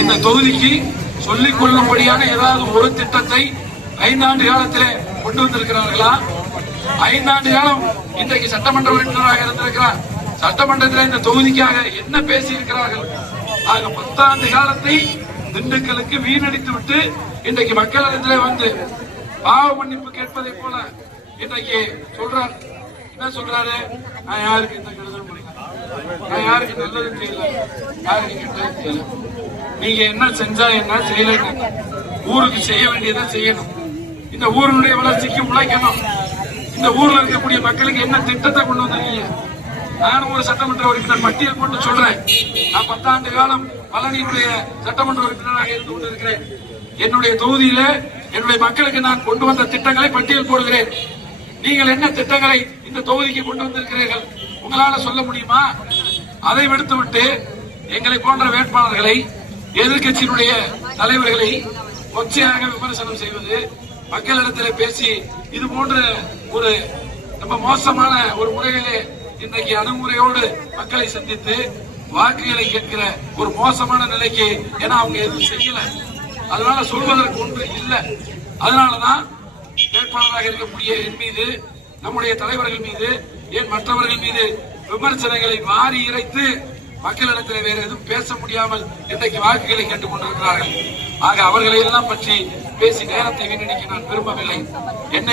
இந்த தொகுதிக்கு சொல்லிக் கொள்ளும்படியான ஏதாவது ஒரு திட்டத்தை 5 ஆண்டு காலத்திலே கொண்டு வந்திருக்கிறார்களா? 5 ஆண்டு காலம் இன்றைக்கு சட்டமன்ற உறுப்பினராக இருந்திருக்கிறார். சட்டமன்றத்தில் இந்த தொகுதிக்காக என்ன பேசி இருக்கிறார்கள்? ஆக 10 ஆண்டு காலத்தை திண்டுக்கலுக்கு வீணடித்து விட்டு இன்றைக்கு மக்களிடத்திலே வந்து பாவ மன்னிப்பு கேட்பதை போல இன்றைக்கு சொல்றார். என்ன சொல்றாரு? நான் யாருக்கு இந்த கெடுதல் பண்ணிக்கிறேன், நான் யாருக்கு நல்லதும் செய்யல, யாருக்கு கெட்டதும் செய்யல, நீங்க என்ன செஞ்சா என்ன செய்யல, ஊருக்கு செய்ய வேண்டியதை செய்யணும், இந்த ஊருடைய வளர்ச்சிக்கு உழைக்கணும், இந்த ஊர்ல இருக்கக்கூடிய மக்களுக்கு என்ன திட்டத்தை கொண்டு வந்திருக்கீங்க? நானும் ஒரு சட்டமன்ற உறுப்பினர் பட்டியல் போட்டு சொல்றேன். நான் 10 ஆண்டு காலம் பழனியுடைய சட்டமன்ற உறுப்பினராக இருந்து கொண்டிருக்கிறேன். என்னுடைய தொகுதியில என்னுடைய மக்களுக்கு நான் கொண்டு வந்த திட்டங்களை பட்டியல் போடுகிறேன். நீங்கள் என்ன திட்டங்களை இந்த தொகுதிக்கு கொண்டு வந்திருக்கிறீர்கள் உங்களால சொல்ல முடியுமா? அதை விடுத்துவிட்டு எங்களை போன்ற வேட்பாளர்களை, எதிர்கட்சியினுடைய தலைவர்களை கொச்சையாக விமர்சனம் செய்வது, மக்களிடத்தில் பேசி இது போன்ற ஒரு ரொம்ப மோசமான ஒரு முறையிலே இன்றைக்கு அணுகுமுறையோடு மக்களை சந்தித்து வாக்குகளை கேட்கிற ஒரு மோசமான நிலைக்கு, ஏன்னா அவங்க எதுவும் செய்யல, அதனால சொல்வதற்கு ஒன்று இல்லை. அதனாலதான் வேட்பாளராக இருக்கக்கூடிய என் மீது, நம்முடைய தலைவர்கள் மீது, ஏன் மற்றவர்கள் மீது விமர்சனங்களை வாரி இறைத்து மக்களிடத்தில் வேற எதுவும் பேச முடியாமல் இன்றைக்கு வாக்குகளை கேட்டுக் கொண்டிருக்கிறார்கள். ஆக அவர்களை எல்லாம் பற்றி பேசி நேரத்தை வீணடிக்க நான் விரும்பவில்லை. என்னை